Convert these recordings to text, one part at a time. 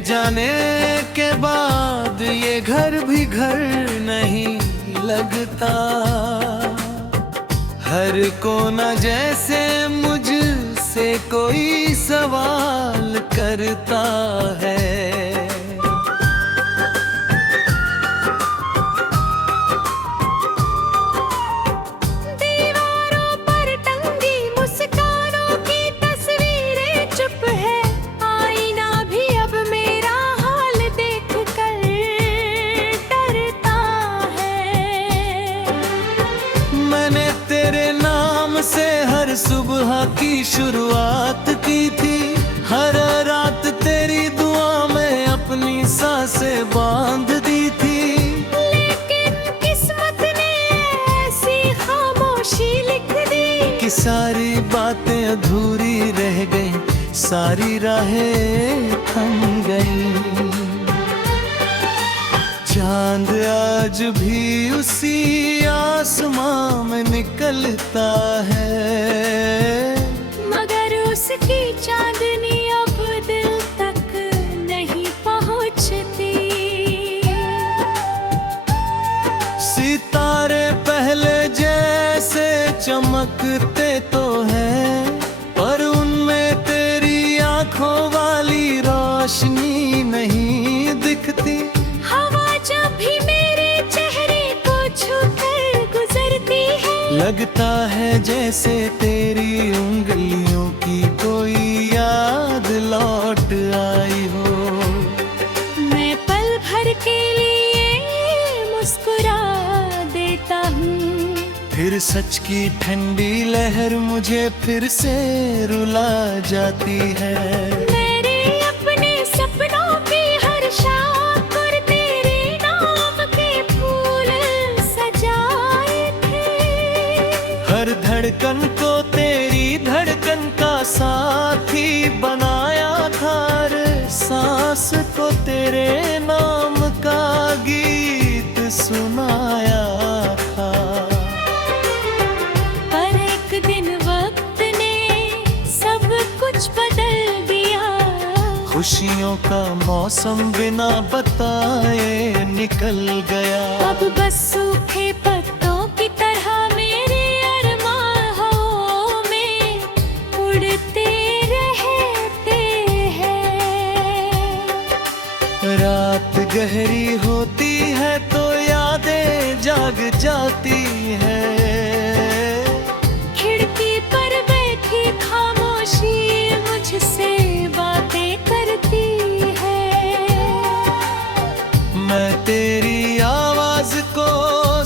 जाने के बाद ये घर भी घर नहीं लगता। हर कोना जैसे मुझसे कोई सवाल करता है। से हर सुबह की शुरुआत की थी, हर रात तेरी दुआ में अपनी सांसें बांध दी थी। लेकिन किस्मत ने ऐसी खामोशी लिख दी कि सारी बातें अधूरी रह गई, सारी राहें थम गई। चांद आज भी उसी आसमां में निकलता है, मगर उसकी चांदनी अब दिल तक नहीं पहुंचती। सितारे पहले जैसे चमकते तो हैं, पर उनमें तेरी आंखों वाली रोशनी नहीं दिखती। जब भी मेरे चेहरे को छूकर गुजरती है, लगता है जैसे तेरी उंगलियों की कोई याद लौट आई हो। मैं पल भर के लिए मुस्कुरा देता हूँ, फिर सच की ठंडी लहर मुझे फिर से रुला जाती है। मेरे अपने सपनों की हर शाम हर धड़कन को तेरी धड़कन का साथी बनाया था, सांस को तेरे नाम का गीत सुनाया था। पर एक दिन वक्त ने सब कुछ बदल दिया, खुशियों का मौसम बिना बताए निकल गया। अब बस सूखे पत्तों की तरह रात गहरी होती है तो यादें जाग जाती है। खिड़की पर बैठी खामोशी मुझसे बातें करती है। मैं तेरी आवाज को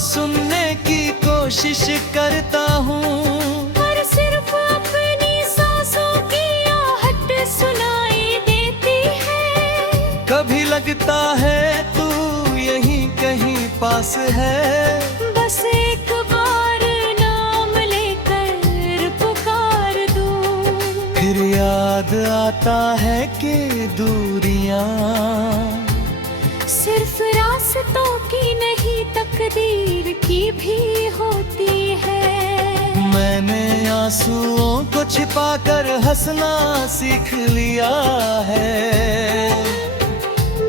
सुनने की कोशिश करता हूँ, पर सिर्फ अपनी सांसों की आहट सुनाई देती है। कभी लगता है तू यहीं कहीं पास है, बस एक बार नाम लेकर पुकार दूं। फिर याद आता है कि दूरियां सिर्फ रास्तों की नहीं तकदीर की भी होती है। मैंने आंसुओं को छिपाकर हंसना सीख लिया है।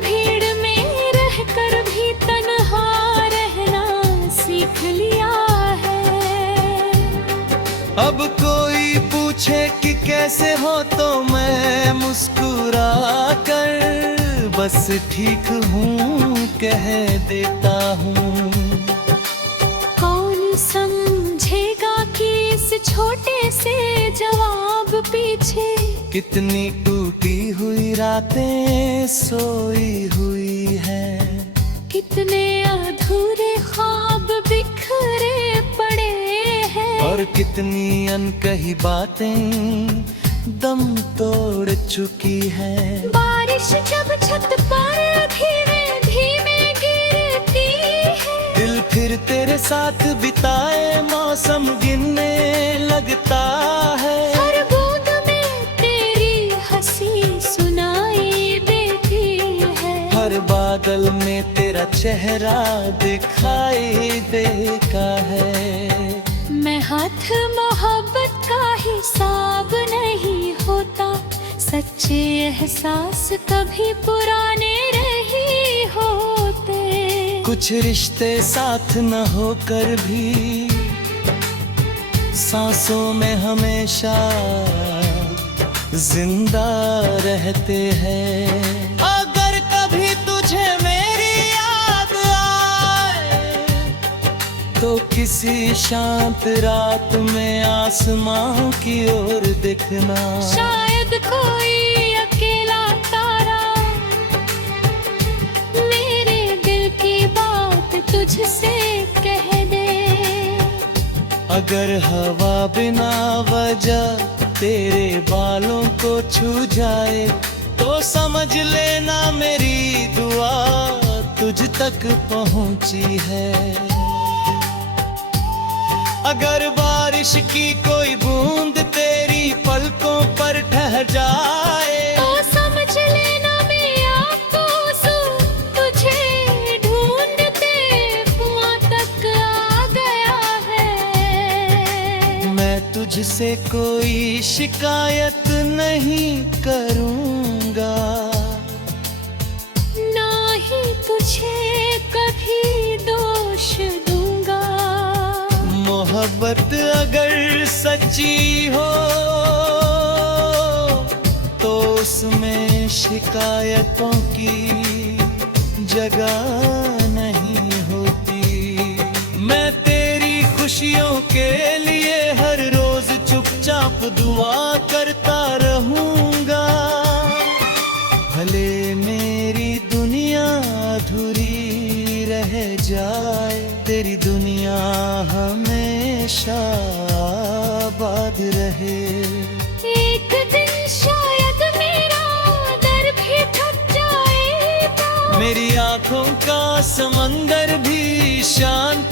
भीड़ में रहकर भी तन्हा रहना सीख लिया है। अब कोई पूछे कि कैसे हो तो मैं मुस्कुरा कर बस ठीक हूँ कह देता हूँ। कौन समझेगा कि इस छोटे से जवाब पीछे कितनी टूटी हुई रातें सोई हुई हैं, कितने अधूरे ख्वाब बिखरे पड़े हैं, और कितनी अनकही बातें दम तोड़ चुकी है। बारिश जब छत पर धीमे धीमे गिरती है, दिल फिर तेरे साथ बिताए मौसम गिनने लगता है। हर बूंद में तेरी हंसी सुनाई देती है, हर बादल में तेरा चेहरा दिखाई देता है। मैं हाथ मोहब्बत का हिसाब नहीं होता, सच सच्चे एहसास कभी पुराने नहीं होते। कुछ रिश्ते साथ न होकर भी सांसों में हमेशा जिंदा रहते हैं। अगर कभी तुझे मेरी याद आए तो किसी शांत रात में आसमां की ओर देखना। शायद कोई अकेला तारा मेरे दिल की बात तुझसे कह दे। अगर हवा बिना वजह तेरे बालों को छू जाए तो समझ लेना मेरी दुआ तुझ तक पहुंची है। अगर बारिश की कोई बूंद तेरी पलकों पर ठहर जाए तो समझ लेना मैं आपको तुझे ढूंढते कुआं तक आ गया है। मैं तुझसे कोई शिकायत नहीं करूंगा, ना ही तुझे कभी दोष दूंगा। मोहब्बत अगर सच्ची हो तो उसमें शिकायतों की जगह नहीं होती। मैं तेरी खुशियों के लिए हर रोज चुपचाप दुआ करता रहूंगा। भले मेरी दुनिया अधूरी रह जाए, तेरी दुनिया हमेशा आबाद रहे। एक दिन शायद मेरा दर भी थक जाएगा, मेरी आंखों का समंदर भी शांत